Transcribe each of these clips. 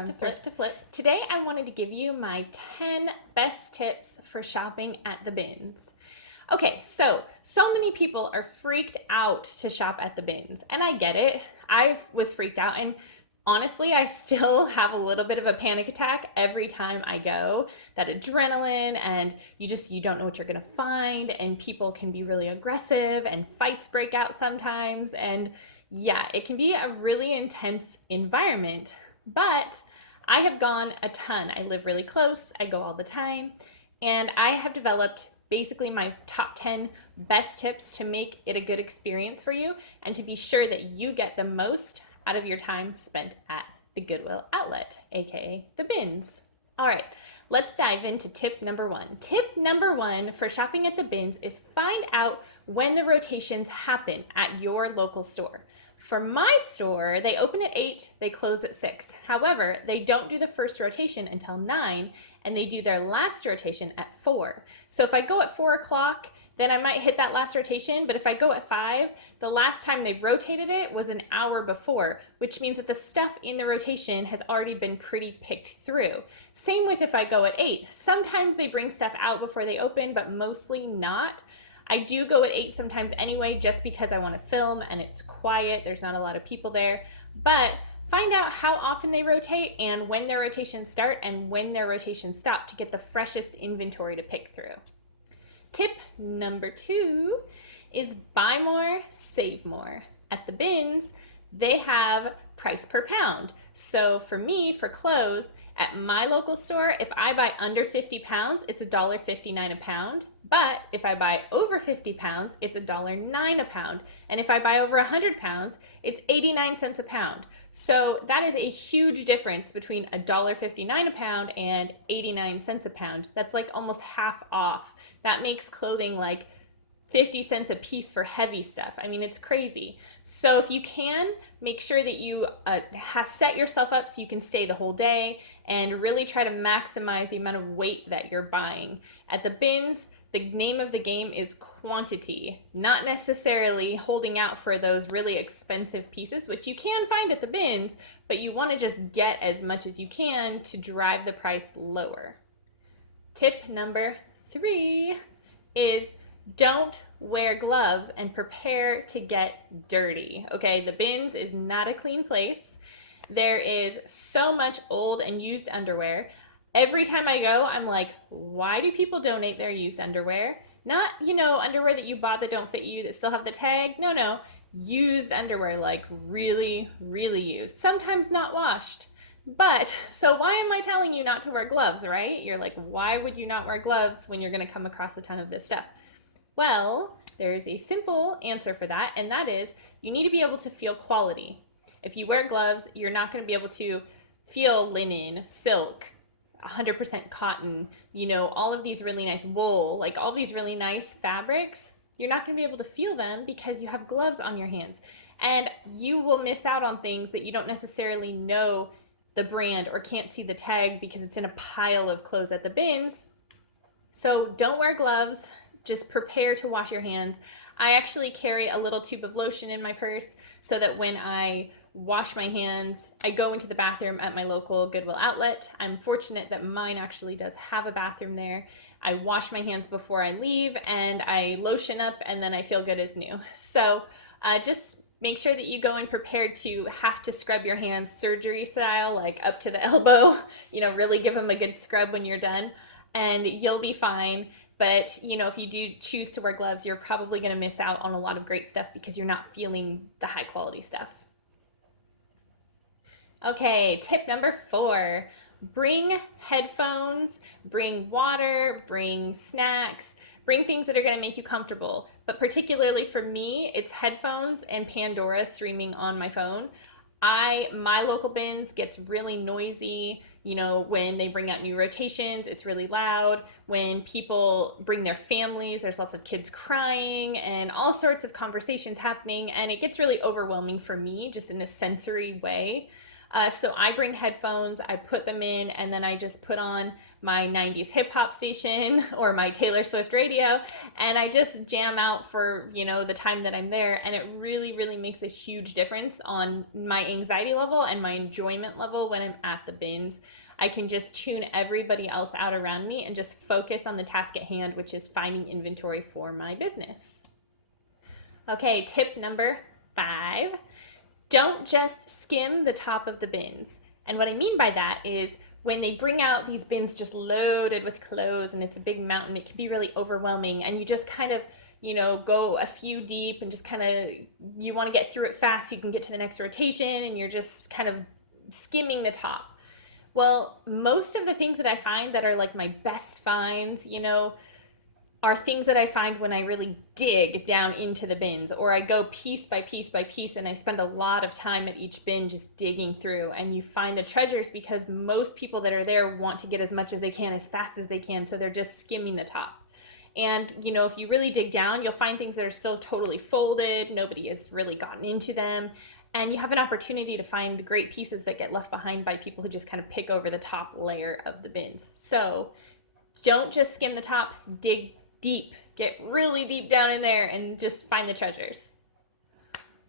from Thrift to Flip. Today I wanted to give you my 10 best tips for shopping at the bins. Okay, so many people are freaked out to shop at the bins, and I get it. I was freaked out, and honestly, I still have a little bit of a panic attack every time I go. That adrenaline, and you don't know what you're gonna find, and people can be really aggressive, and fights break out sometimes, and yeah, it can be a really intense environment. But I have gone a ton. I live really close, I go all the time, and I have developed basically my top 10 best tips to make it a good experience for you and to be sure that you get the most out of your time spent at the Goodwill outlet, aka the bins. All right, let's dive into tip number one. Tip number one for shopping at the bins is find out when the rotations happen at your local store. For my store, they open at 8, they close at 6. However, they don't do the first rotation until 9, and they do their last rotation at 4. So if I go at 4 o'clock, then I might hit that last rotation, but if I go at 5, the last time they rotated it was an hour before, which means that the stuff in the rotation has already been pretty picked through. Same with if I go at 8. Sometimes they bring stuff out before they open, but mostly not. I do go at 8 sometimes anyway, just because I want to film and it's quiet, there's not a lot of people there, but find out how often they rotate and when their rotations start and when their rotations stop to get the freshest inventory to pick through. Tip number 2 is buy more, save more. At the bins, they have price per pound. So for me, for clothes, at my local store, if I buy under 50 pounds, it's $1.59 a pound. But if I buy over 50 pounds, it's $1.09 a pound. And if I buy over 100 pounds, it's 89 cents a pound. So that is a huge difference between $1.59 a pound and 89 cents a pound. That's like almost half off. That makes clothing like 50 cents a piece for heavy stuff. I mean, it's crazy. So if you can, make sure that you set yourself up so you can stay the whole day and really try to maximize the amount of weight that you're buying. At the bins, the name of the game is quantity, not necessarily holding out for those really expensive pieces, which you can find at the bins, but you want to just get as much as you can to drive the price lower. Tip number 3 is don't wear gloves and prepare to get dirty. Okay, the bins is not a clean place. There is so much old and used underwear. Every time I go, I'm like, why do people donate their used underwear? Not, underwear that you bought that don't fit you, that still have the tag. No. Used underwear, like really, really used. Sometimes not washed. But, so why am I telling you not to wear gloves, right? You're like, why would you not wear gloves when you're going to come across a ton of this stuff? Well, there's a simple answer for that, and that is you need to be able to feel quality. If you wear gloves, you're not going to be able to feel linen, silk, 100% cotton, all of these really nice wool, like all these really nice fabrics. You're not going to be able to feel them because you have gloves on your hands. And you will miss out on things that you don't necessarily know the brand or can't see the tag because it's in a pile of clothes at the bins. So don't wear gloves. Just prepare to wash your hands. I actually carry a little tube of lotion in my purse so that when I wash my hands, I go into the bathroom at my local Goodwill outlet. I'm fortunate that mine actually does have a bathroom there. I wash my hands before I leave and I lotion up and then I feel good as new. So just make sure that you go in prepared to have to scrub your hands surgery style, like up to the elbow, really give them a good scrub when you're done and you'll be fine. But, if you do choose to wear gloves, you're probably going to miss out on a lot of great stuff because you're not feeling the high quality stuff. Okay, tip number 4, bring headphones, bring water, bring snacks, bring things that are going to make you comfortable. But particularly for me, it's headphones and Pandora streaming on my phone. My local bins gets really noisy, when they bring out new rotations, it's really loud. When people bring their families, there's lots of kids crying and all sorts of conversations happening, and it gets really overwhelming for me just in a sensory way. So I bring headphones, I put them in, and then I just put on my 90s hip hop station or my Taylor Swift radio, and I just jam out for, the time that I'm there. And it really, really makes a huge difference on my anxiety level and my enjoyment level when I'm at the bins. I can just tune everybody else out around me and just focus on the task at hand, which is finding inventory for my business. Okay, tip number 5. Don't just skim the top of the bins. And what I mean by that is when they bring out these bins just loaded with clothes and it's a big mountain, it can be really overwhelming, and you just kind of, go a few deep and just kind of, you want to get through it fast so you can get to the next rotation, and you're just kind of skimming the top. Well, most of the things that I find that are like my best finds, are things that I find when I really dig down into the bins, or I go piece by piece by piece and I spend a lot of time at each bin just digging through, and you find the treasures because most people that are there want to get as much as they can as fast as they can, so they're just skimming the top. And, if you really dig down, you'll find things that are still totally folded. Nobody has really gotten into them. And you have an opportunity to find the great pieces that get left behind by people who just kind of pick over the top layer of the bins. So don't just skim the top, dig deep. Get really deep down in there and just find the treasures.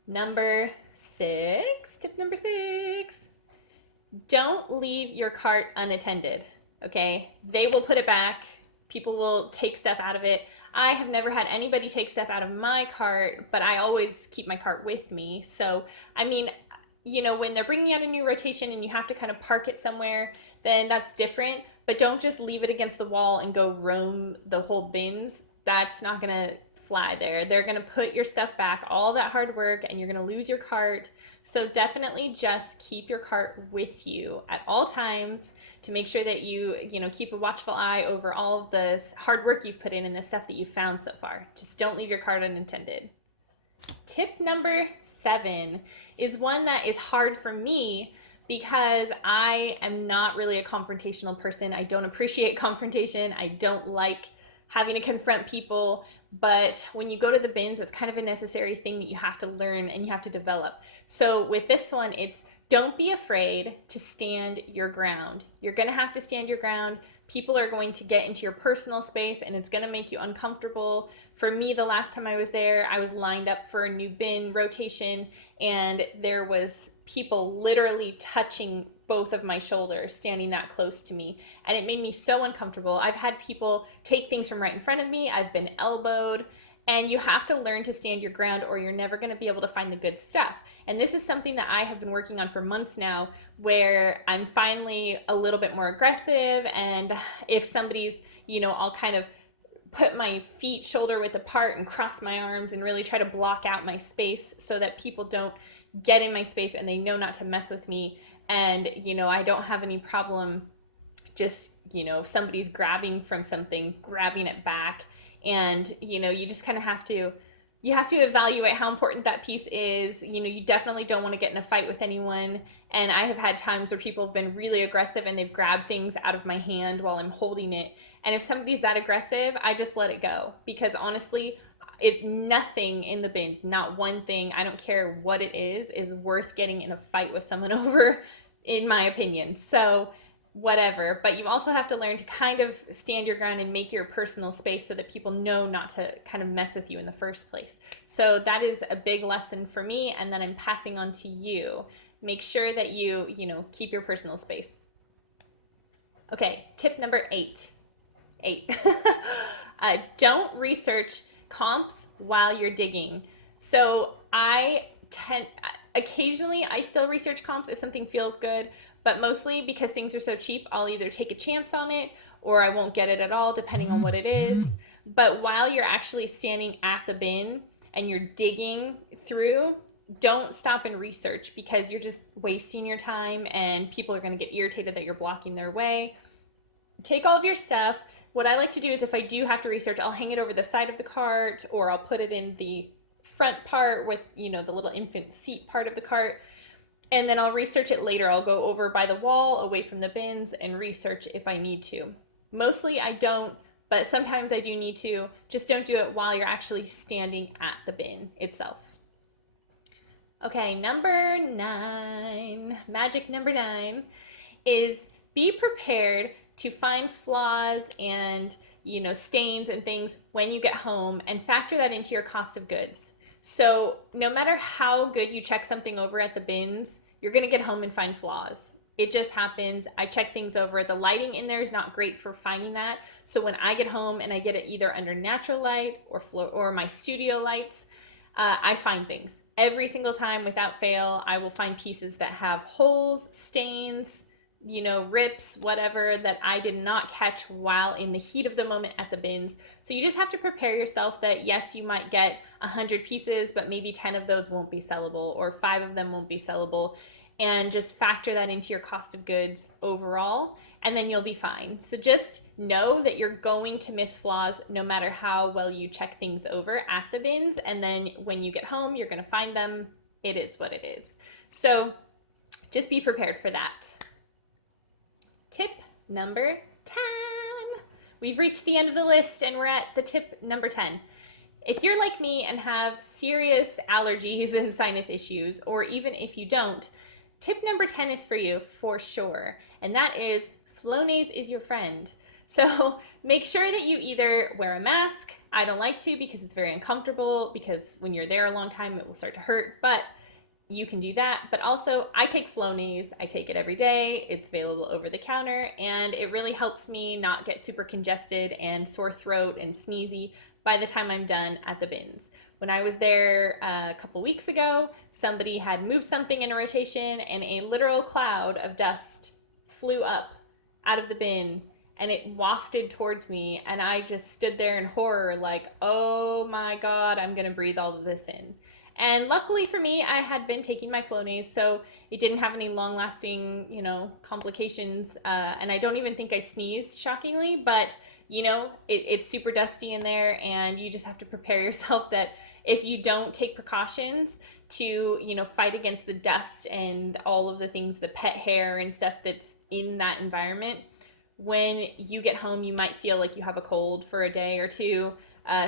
Tip number 6. Don't leave your cart unattended, okay? They will put it back. People will take stuff out of it. I have never had anybody take stuff out of my cart, but I always keep my cart with me. So, when they're bringing out a new rotation and you have to kind of park it somewhere, then that's different. But don't just leave it against the wall and go roam the whole bins. That's not going to fly there. They're going to put your stuff back, all that hard work, and you're going to lose your cart. So definitely just keep your cart with you at all times to make sure that you keep a watchful eye over all of the hard work you've put in and the stuff that you've found so far. Just don't leave your cart unattended. Tip number 7 is one that is hard for me because I am not really a confrontational person. I don't appreciate confrontation. I don't like having to confront people, but when you go to the bins, it's kind of a necessary thing that you have to learn and you have to develop. So with this one, it's don't be afraid to stand your ground. You're gonna have to stand your ground. People are going to get into your personal space and it's gonna make you uncomfortable. For me, the last time I was there, I was lined up for a new bin rotation and there was people literally touching both of my shoulders, standing that close to me, and it made me so uncomfortable. I've had people take things from right in front of me. I've been elbowed, and you have to learn to stand your ground or you're never going to be able to find the good stuff. And this is something that I have been working on for months now, where I'm finally a little bit more aggressive, and if somebody's, I'll kind of put my feet shoulder width apart and cross my arms and really try to block out my space so that people don't get in my space and they know not to mess with me. And, I don't have any problem just, if somebody's grabbing from something, grabbing it back. And, you just kind of have to evaluate how important that piece is. You definitely don't want to get in a fight with anyone. And I have had times where people have been really aggressive and they've grabbed things out of my hand while I'm holding it. And if somebody's that aggressive, I just let it go. Because honestly, nothing in the bins, not one thing, I don't care what it is worth getting in a fight with someone over, in my opinion. So whatever, but you also have to learn to kind of stand your ground and make your personal space so that people know not to kind of mess with you in the first place. So that is a big lesson for me, and then I'm passing on to you. Make sure that you keep your personal space. Okay, tip number 8. Don't research comps while you're digging. So occasionally I still research comps if something feels good, but mostly because things are so cheap, I'll either take a chance on it or I won't get it at all, depending on what it is. But while you're actually standing at the bin and you're digging through, don't stop and research, because you're just wasting your time and people are going to get irritated that you're blocking their way. Take all of your stuff. What I like to do is if I do have to research, I'll hang it over the side of the cart, or I'll put it in the front part with, the little infant seat part of the cart. And then I'll research it later. I'll go over by the wall away from the bins and research if I need to. Mostly I don't, but sometimes I do need to. Just don't do it while you're actually standing at the bin itself. Okay, number 9, magic number 9 is be prepared to find flaws and stains and things when you get home and factor that into your cost of goods. So no matter how good you check something over at the bins, you're gonna get home and find flaws. It just happens. I check things over. The lighting in there is not great for finding that. So when I get home and I get it either under natural light or my studio lights, I find things. Every single time without fail, I will find pieces that have holes, stains, rips, whatever that I did not catch while in the heat of the moment at the bins. So you just have to prepare yourself that yes, you might get 100 pieces, but maybe 10 of those won't be sellable or 5 of them won't be sellable. And just factor that into your cost of goods overall, and then you'll be fine. So just know that you're going to miss flaws no matter how well you check things over at the bins. And then when you get home, you're going to find them. It is what it is. So just be prepared for that. Tip number 10. We've reached the end of the list and we're at the tip number 10. If you're like me and have serious allergies and sinus issues, or even if you don't, tip number 10 is for you for sure, and that is Flonase is your friend. So make sure that you either wear a mask. I don't like to because it's very uncomfortable, because when you're there a long time it will start to hurt, but you can do that. But also, I take Flonase. I take it every day. It's available over the counter, and it really helps me not get super congested and sore throat and sneezy by the time I'm done at the bins. When I was there a couple weeks ago, somebody had moved something in a rotation and a literal cloud of dust flew up out of the bin and it wafted towards me, and I just stood there in horror like, oh my God, I'm gonna breathe all of this in. And luckily for me, I had been taking my Flonase, so it didn't have any long-lasting, complications. And I don't even think I sneezed, shockingly. But it's super dusty in there, and you just have to prepare yourself that if you don't take precautions to, fight against the dust and all of the things, the pet hair and stuff that's in that environment, when you get home, you might feel like you have a cold for a day or two.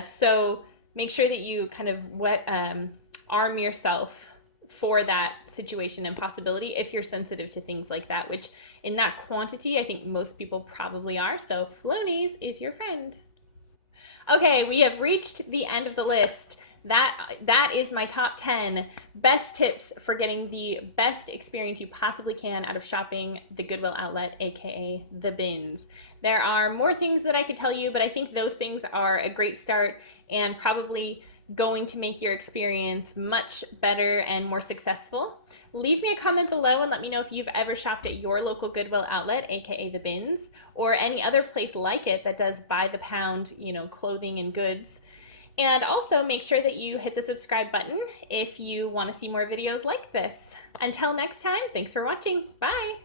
So make sure that you kind of arm yourself for that situation and possibility if you're sensitive to things like that, which in that quantity, I think most people probably are. So Flonase is your friend. Okay, we have reached the end of the list. That is my top 10 best tips for getting the best experience you possibly can out of shopping the Goodwill outlet, aka the bins. There are more things that I could tell you, but I think those things are a great start and probably going to make your experience much better and more successful. Leave me a comment below and let me know if you've ever shopped at your local Goodwill outlet, aka the bins, or any other place like it that does by the pound, clothing and goods. And also make sure that you hit the subscribe button if you want to see more videos like this. Until next time, thanks for watching. Bye!